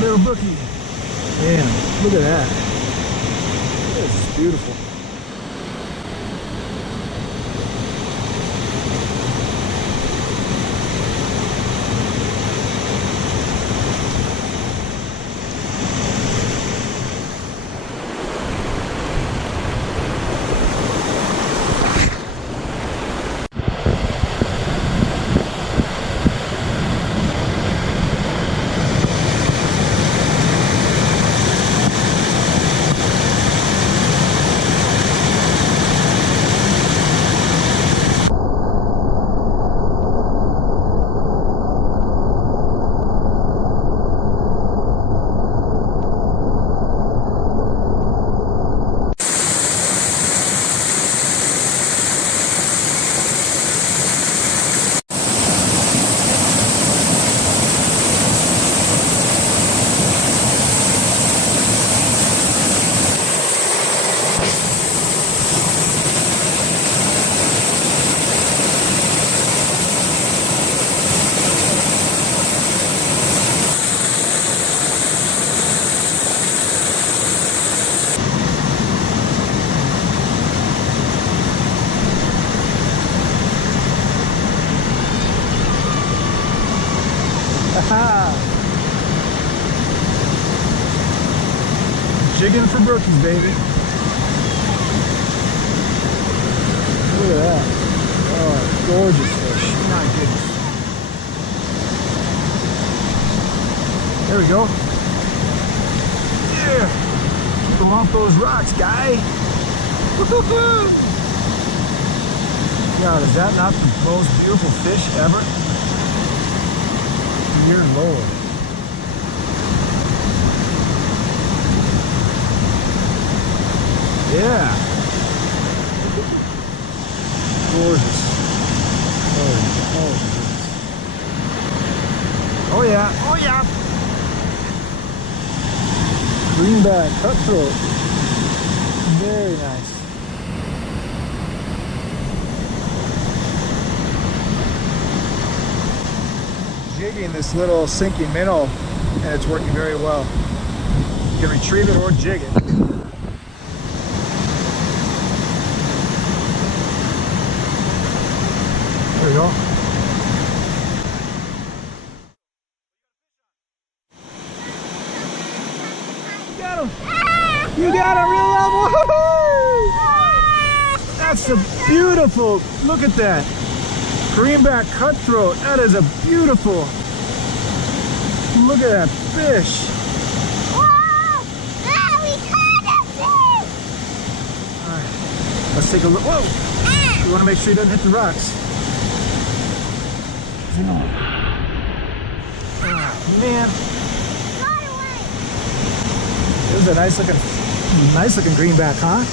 Little brookie. Man, look at that. This is beautiful. Jigging for brookies, baby. Look at that. Oh, gorgeous fish. My goodness. There we go. Yeah. Go off those rocks, guy. God, is that not the most beautiful fish ever? Dear Lord. Yeah. Gorgeous. Oh yeah. Oh yeah. Greenback cutthroat. Very nice. Jigging this little sinking minnow, and it's working very well. You can retrieve it or jig it. There we go. You got him! You got him, real level! That's a beautiful, look at that. Greenback cutthroat, that is a beautiful, look at that fish. Whoa! Ah, we caught a fish! All right, let's take a look. Whoa! You want to make sure he doesn't hit the rocks. Ah, man. It was a nice looking greenback, huh?